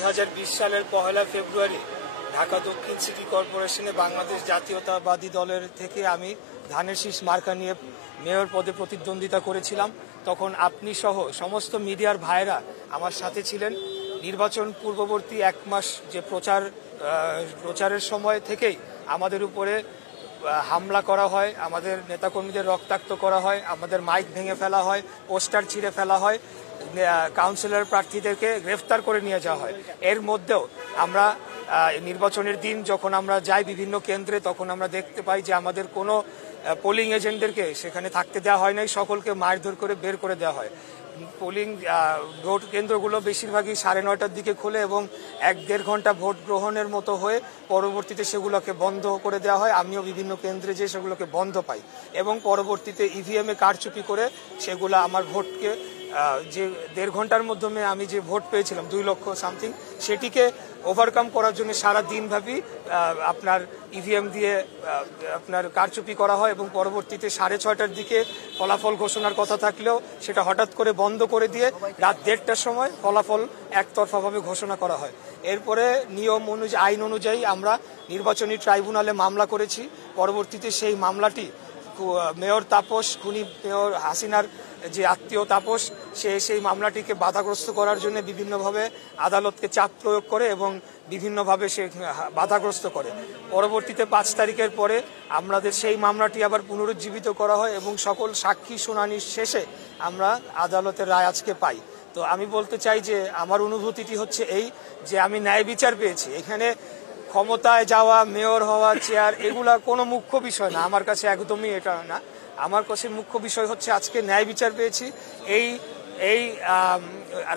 2020 সালের 1 ফেব্রুয়ারি ঢাকা দক্ষিণ সিটি কর্পোরেশনে বাংলাদেশ জাতীয়তাবাদী দলের থেকে আমি ধানের শীষ মার্কা নিয়ে মেয়র পদে প্রতিদ্বন্দ্বিতা করেছিলাম। তখন আপনি সহ সমস্ত মিডিয়ার ভাইরা আমার সাথে ছিলেন। নির্বাচন পূর্ববর্তী 1 মাস যে প্রচারের সময় থেকেই আমাদের উপরে হামলা করা হয়, আমাদের নেতাকর্মীদের রক্তাক্ত করা হয়, আমাদের মাইক ভেঙে ফেলা হয়, পোস্টার ছিঁড়ে ফেলা হয়, কাউন্সিলর প্রার্থীদেরকে গ্রেফতার করে নিয়ে যাওয়া হয়। এর মধ্যেও আমরা নির্বাচনের দিন যখন আমরা যাই বিভিন্ন কেন্দ্রে, তখন আমরা দেখতে পাই যে আমাদের কোনো পোলিং এজেন্টদেরকে সেখানে থাকতে দেওয়া হয় নাই, সকলকে মারধর করে বের করে দেওয়া হয়। পোলিং ভোট কেন্দ্রগুলো বেশিরভাগই 9:30টার দিকে খোলে এবং 1-1.5 ঘন্টা ভোট গ্রহণের মতো হয়ে পরবর্তীতে সেগুলোকে বন্ধ করে দেওয়া হয়। আমিও বিভিন্ন কেন্দ্রে যেয়ে সেগুলোকে বন্ধ পাই এবং পরবর্তীতে ইভিএমে কারচুপি করে সেগুলো আমার ভোটকে যে 1.5 ঘন্টার মাধ্যমে আমি যে ভোট পেয়েছিলাম 2 লক্ষ সামথিং, সেটিকে ওভারকাম করার জন্য সারা দিনব্যাপী আপনার ইভিএম দিয়ে আপনার কারচুপি করা হয় এবং পরবর্তীতে 6:30টার দিকে ফলাফল ঘোষণার কথা থাকলেও সেটা হঠাৎ করে বন্ধ করে দিয়ে রাত 1:30টার সময় ফলাফল একতরফাভাবে ঘোষণা করা হয়। এরপরে নিয়ম অনুযায়ী, আইন অনুযায়ী আমরা নির্বাচনী ট্রাইব্যুনালে মামলা করেছি। পরবর্তীতে সেই মামলাটি মেয়র তাপস, খুনি মেয়র হাসিনার যে আত্মীয় তাপস, সে সেই মামলাটিকে বাধাগ্রস্ত করার জন্য বিভিন্নভাবে আদালতকে চাপ প্রয়োগ করে এবং বিভিন্নভাবে সে বাধাগ্রস্ত করে। পরবর্তীতে 5 তারিখের পরে আমাদের সেই মামলাটি আবার পুনরুজ্জীবিত করা হয় এবং সকল সাক্ষী শুনানির শেষে আমরা আদালতের রায় আজকে পাই। তো আমি বলতে চাই যে আমার অনুভূতিটি হচ্ছে এই যে আমি ন্যায় বিচার পেয়েছি। এখানে ক্ষমতায় যাওয়া, মেয়র হওয়া, চেয়ার, এগুলা কোনো মুখ্য বিষয় না আমার কাছে, একদমই এটা না। আমার কাছে মুখ্য বিষয় হচ্ছে আজকে ন্যায় বিচার পেয়েছি। এই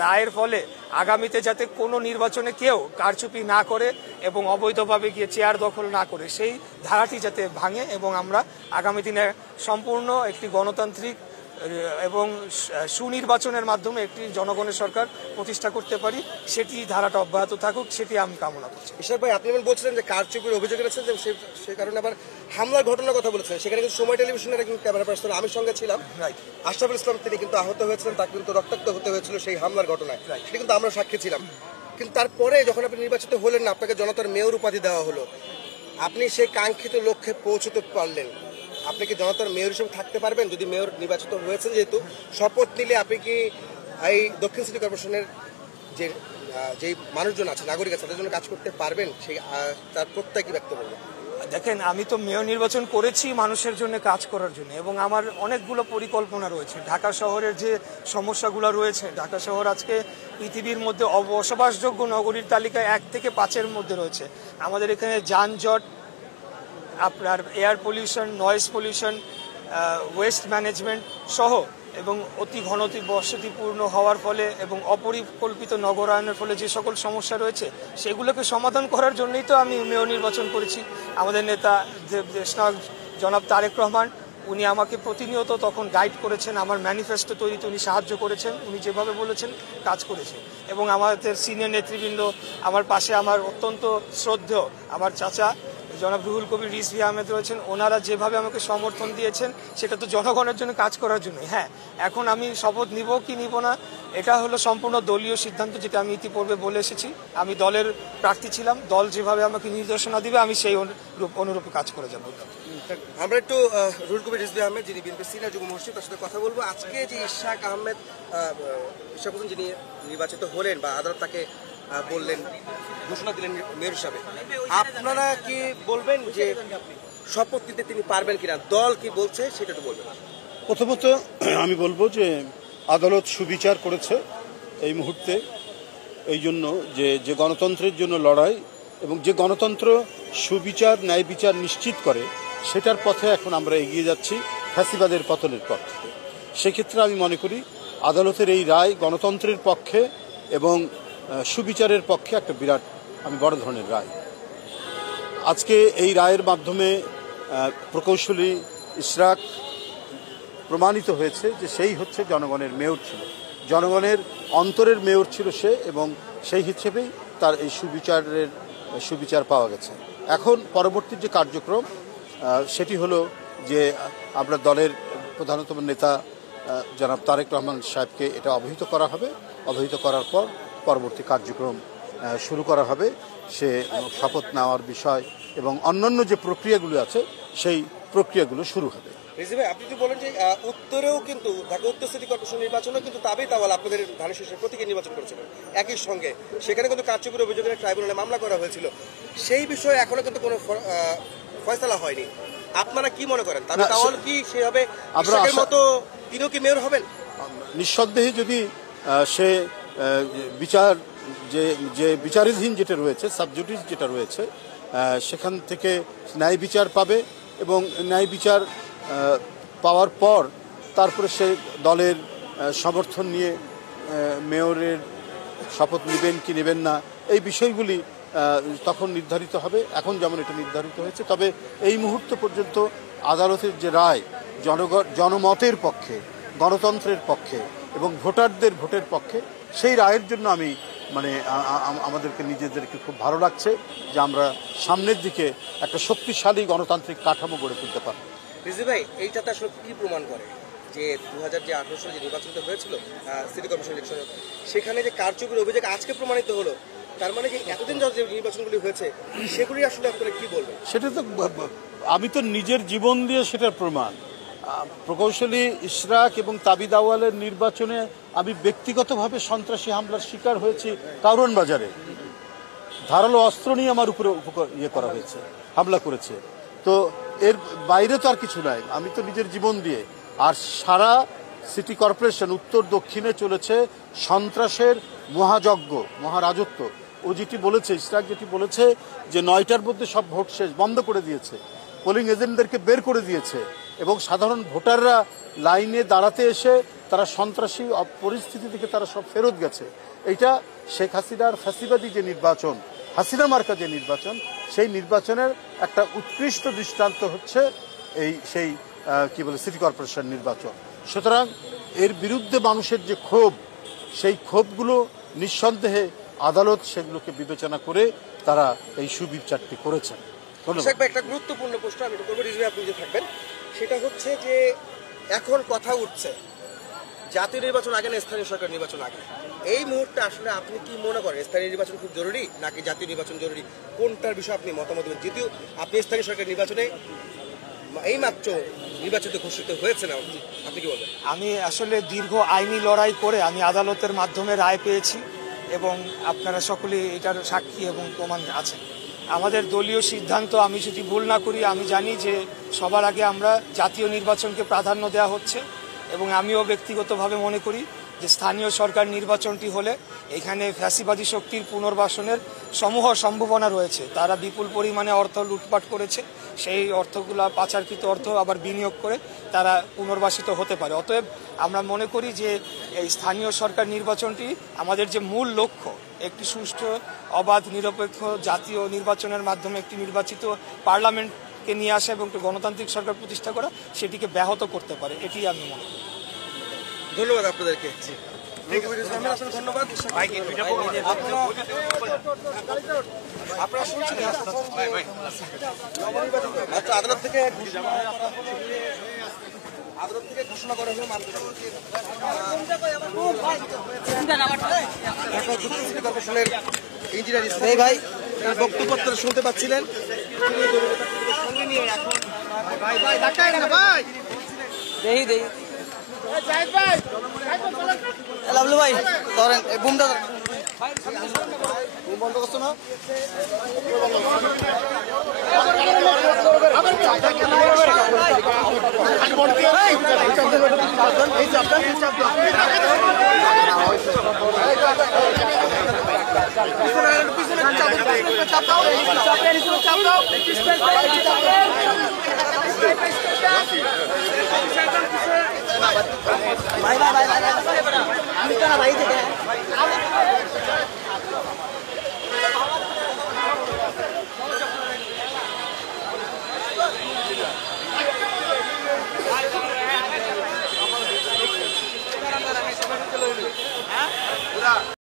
রায়ের ফলে আগামীতে যাতে কোনো নির্বাচনে কেউ কারচুপি না করে এবং অবৈধভাবে গিয়ে চেয়ার দখল না করে, সেই ধারাটি যাতে ভাঙে এবং আমরা আগামী দিনে সম্পূর্ণ একটি গণতান্ত্রিক এবং সুনির্বাচনের মাধ্যমে একটি জনগণের সরকার প্রতিষ্ঠা করতে পারি, সেটি ধারাটা অব্যাহত থাকুক, সেটি আমি কামনা করছি। ঈশ্বর ভাই, আপনি বলছিলেন যে কারচুপির অভিযোগ রয়েছে, যে সে কারণে আবার হামলার ঘটনার কথা বলেছেন। সেখানে কিন্তু সময় টেলিভিশনের একজন ক্যামেরা পার্সন আমি সঙ্গে ছিলাম, আশরাফুল ইসলাম, তিনি কিন্তু আহত হয়েছিলেন, তাকে কিন্তু রক্তাক্ত হতে হয়েছিল সেই হামলার ঘটনায়, সেটা কিন্তু আমরা সাক্ষী ছিলাম। কিন্তু তারপরে যখন আপনি নির্বাচিত হলেন না, আপনাকে জনতার মেয়র উপাধি দেওয়া হলো, আপনি সেই কাঙ্ক্ষিত লক্ষ্যে পৌঁছতে পারলেন। আপনি কি জনতার মেয়র হিসেবে থাকতে পারবেন? যদি মেয়র নির্বাচিত হয়েছেন, যেহেতু শপথ নিলে আপনি কি এই দক্ষিণ সিটি কর্পোরেশনের যে মানুষজন আছে, নাগরিক আছে, তাদের জন্য কাজ করতে পারবেন? সেই তার প্রত্যয় কি ব্যক্ত করবেন? দেখেন, আমি তো মেয়র নির্বাচন করেছি মানুষের জন্য, কাজ করার জন্য, এবং আমার অনেকগুলো পরিকল্পনা রয়েছে। ঢাকা শহরের যে সমস্যাগুলো রয়েছে, ঢাকা শহর আজকে পৃথিবীর মধ্যে বসবাসযোগ্য নগরীর তালিকায় 1 থেকে 5-এর মধ্যে রয়েছে। আমাদের এখানে যানজট, আপনার air pollution, noise pollution, waste management সহ এবং অতি ঘনতি বসতিপূর্ণ হওয়ার ফলে এবং অপরিকল্পিত নগরায়নের ফলে যে সকল সমস্যা রয়েছে, সেগুলোকে সমাধান করার জন্যই তো আমি মেয়র নির্বাচন করেছি। আমাদের নেতা দেশনায়ক জনাব তারেক রহমান, উনি আমাকে প্রতিনিয়ত তখন গাইড করেছেন, আমার ম্যানিফেস্টো তৈরিতে উনি সাহায্য করেছেন, উনি যেভাবে বলেছেন কাজ করেছে। এবং আমাদের সিনিয়র নেতৃবৃন্দ আমার পাশে, আমার অত্যন্ত শ্রদ্ধেয় আমার চাচা জনাব রুহুল কবির রিজভী আহমেদ রয়েছেন, ওনারা যেভাবে আমাকে সমর্থন দিয়েছেন, সেটা তো জনগণের জন্য কাজ করার জন্য। হ্যাঁ, এখন আমি শপথ নিব কি নিব না, এটা হলো সম্পূর্ণ দলীয় সিদ্ধান্ত, যেটা আমি ইতিপূর্বে বলে এসেছি। আমি দলের প্রার্থী ছিলাম, দল যেভাবে আমাকে নির্দেশনা দিবে আমি সেই অনুরূপে কাজ করে যাব। আমরা একটু রুহুল কবির রিজভী আহমেদ, যিনি বিএনপি সিনিয়র যুগ্ম মহাসচিব, তার সাথে কথা বলবো। আজকে যে ইশাক হোসেন যিনি নির্বাচিত হলেন বা আদালত তাকে বললেন, ঘোষণা দিলেন মেয়র হিসাবে, আপনারা কি বলবেন যে শপথ নিতে তিনি পারবেন কিনা? দল কি বলছে সেটা একটু বলবেন। প্রথমত আমি বলবো যে আদালত সুবিচার করেছে এই মুহূর্তে, এই জন্য যে গণতন্ত্রের জন্য লড়াই এবং যে গণতন্ত্র সুবিচার, ন্যায় বিচার নিশ্চিত করে, সেটার পথে এখন আমরা এগিয়ে যাচ্ছি ফ্যাসিবাদের পতনের পথ থেকে। সেক্ষেত্রে আমি মনে করি আদালতের এই রায় গণতন্ত্রের পক্ষে এবং সুবিচারের পক্ষে একটা বিরাট, বড় ধরনের রায়। আজকে এই রায়ের মাধ্যমে প্রকৌশলী ইশরাক প্রমাণিত হয়েছে যে সেই হচ্ছে জনগণের মেয়র ছিল, জনগণের অন্তরের মেয়র ছিল সে, এবং সেই হিসেবেই তার এই সুবিচার পাওয়া গেছে। এখন পরবর্তী যে কার্যক্রম, সেটি হলো যে আমরা দলের প্রধানতম নেতা জনাব তারেক রহমান সাহেবকে এটা অবহিত করা হবে। অবহিত করার পর পরবর্তী কার্যক্রম শুরু করা হবে, সে শপথ নেওয়ার বিষয় এবং অন্যান্য যে প্রক্রিয়াগুলো আছে সেই প্রক্রিয়াগুলো শুরু হবে। রিজভী ভাই, আপনি যদি বলেন যে উত্তরেও কিন্তু ঢাকা উত্তর সিটি কর্পোরেশন নির্বাচনেও কিন্তু তাবেই তাওয়াল আপনাদের ধানের শীষের প্রতীকে নির্বাচন করেছিলেন একই সঙ্গে, সেখানে কিন্তু কারচুপির অভিযোগের ট্রাইব্যুনালে মামলা করা হয়েছিল, সেই বিষয়ে এখনো কিন্তু কোনো ফয়সালা হয়নি। আপনারা কি মনে করেন, তাবে তাওয়াল কি সেভাবে ইশরাকের মতো তিনিও কি মেয়র হবেন? নিঃসন্দেহে যদি সে বিচার যে বিচারাধীন যেটা রয়েছে, সাবজুডিস যেটা রয়েছে, সেখান থেকে ন্যায় বিচার পাবে এবং ন্যায় বিচার পাওয়ার পর তারপরে সে দলের সমর্থন নিয়ে মেয়রের শপথ নেবেন কি নেবেন না, এই বিষয়গুলি তখন নির্ধারিত হবে। এখন যেমন এটা নির্ধারিত হয়েছে, তবে এই মুহূর্ত পর্যন্ত আদালতের যে রায় জনমতের পক্ষে, গণতন্ত্রের পক্ষে এবং ভোটারদের ভোটের পক্ষে, সেই রায়ের জন্য আমি আমাদেরকে নিজেদেরকে খুব ভালো লাগছে যে আমরা সামনের দিকে একটা শক্তিশালী গণতান্ত্রিক কাঠামো গড়ে তুলতে পারব। রিজভী ভাই, এইটাতে আসলে কি প্রমাণ করে যে 2018 সালে যে নির্বাচনটা হয়েছিল সিটি কর্পোরেশন ইলেকশন, সেখানে যে কারচুপির অভিযোগ আজকে প্রমাণিত হলো, তার মানে যে এতদিন যে নির্বাচনগুলি হয়েছে সেগুলি আসলে আপনারা কি বলবেন? সেটা তো আমি তো নিজের জীবন দিয়ে সেটার প্রমাণ। প্রকৌশলী ইশরাক এবং তাবিদ আউয়ালের নির্বাচনে আমি ব্যক্তিগতভাবে সন্ত্রাসী হামলার শিকার হয়েছি কারওয়ান বাজারে। ধারালো অস্ত্র নিয়ে আমার উপরে করা হয়েছে, হামলা করেছে। তো এর বাইরে তো আর কিছু নাই, আমি তো নিজের জীবন দিয়ে। আর সারা সিটি কর্পোরেশন উত্তর দক্ষিণে চলেছে সন্ত্রাসের মহাযজ্ঞ, মহারাজত্ব। ও যেটি বলেছে, ইশরাক যেটি বলেছে যে 9টার মধ্যে সব ভোট শেষ, বন্ধ করে দিয়েছে, পোলিং এজেন্টদেরকে বের করে দিয়েছে এবং সাধারণ ভোটাররা লাইনে দাঁড়াতে এসে তারা সন্ত্রাসী পরিস্থিতি থেকে তারা সব ফেরত গেছে। এইটা শেখ হাসিনার ফ্যাসিবাদী যে নির্বাচন, হাসিনা মার্কা যে নির্বাচন, সেই নির্বাচনের একটা উৎকৃষ্ট দৃষ্টান্ত হচ্ছে সেই সিটি কর্পোরেশন নির্বাচন। সুতরাং এর বিরুদ্ধে মানুষের যে ক্ষোভ, সেই ক্ষোভগুলো নিঃসন্দেহে আদালত সেগুলোকে বিবেচনা করে তারা এই সুবিচারটি করেছেন। একটা গুরুত্বপূর্ণ প্রশ্ন আমি করবো, রিজভী আপনি যে থাকবেন, সেটা হচ্ছে যে এখন কথা উঠছে জাতীয় নির্বাচন আগে না স্থানীয় সরকার নির্বাচন আগে। এই মুহূর্তে আসলে আপনি কি মনে করেন, স্থানীয় নির্বাচন খুব জরুরি নাকি জাতীয় নির্বাচন জরুরি? কোনটার বিষয়ে আপনি মতামত দেবেন? যদিও আপনি স্থানীয় সরকার নির্বাচনে এই মাত্র নির্বাচিত ঘোষিত হয়েছে না, আপনি কি বলবেন? আমি আসলে দীর্ঘ আইনি লড়াই করে আমি আদালতের মাধ্যমে রায় পেয়েছি এবং আপনারা সকলেই এটার সাক্ষী এবং প্রমাণ আছেন। আমাদের দলীয় সিদ্ধান্ত, আমি যদি ভুল না করি, আমি জানি যে সবার আগে আমরা জাতীয় নির্বাচনকে প্রাধান্য দেওয়া হচ্ছে এবং আমিও ব্যক্তিগতভাবে মনে করি যে স্থানীয় সরকার নির্বাচনটি হলে এখানে ফ্যাসিবাদী শক্তির পুনর্বাসনের সমূহ সম্ভাবনা রয়েছে। তারা বিপুল পরিমাণে অর্থ লুটপাট করেছে, সেই অর্থগুলা পাচারকৃত অর্থ আবার বিনিয়োগ করে তারা পুনর্বাসিত হতে পারে। অতএব আমরা মনে করি যে এই স্থানীয় সরকার নির্বাচনটি আমাদের যে মূল লক্ষ্য, একটি সুষ্ঠু অবাধ নিরপেক্ষ জাতীয় নির্বাচনের মাধ্যমে একটি নির্বাচিত পার্লামেন্টকে নিয়ে আসা এবং একটি গণতান্ত্রিক সরকার প্রতিষ্ঠা করা, সেটিকে ব্যাহত করতে পারে, এটি আমি মনে করি। ধন্যবাদ আপনাদেরকে। ধন্যবাদ। আপনারা শুনছেন আদালত থেকে ঘোষণা করা হলো কর্পোরেশনের ইঞ্জিনিয়ার ইসলাম ভাই বক্তব্য শুনতে পাচ্ছিলেন। লাভলু ভাই ধরেন বুমটা বন্ধ করছো না? ভাই ভাই ভাই ভাই ভাই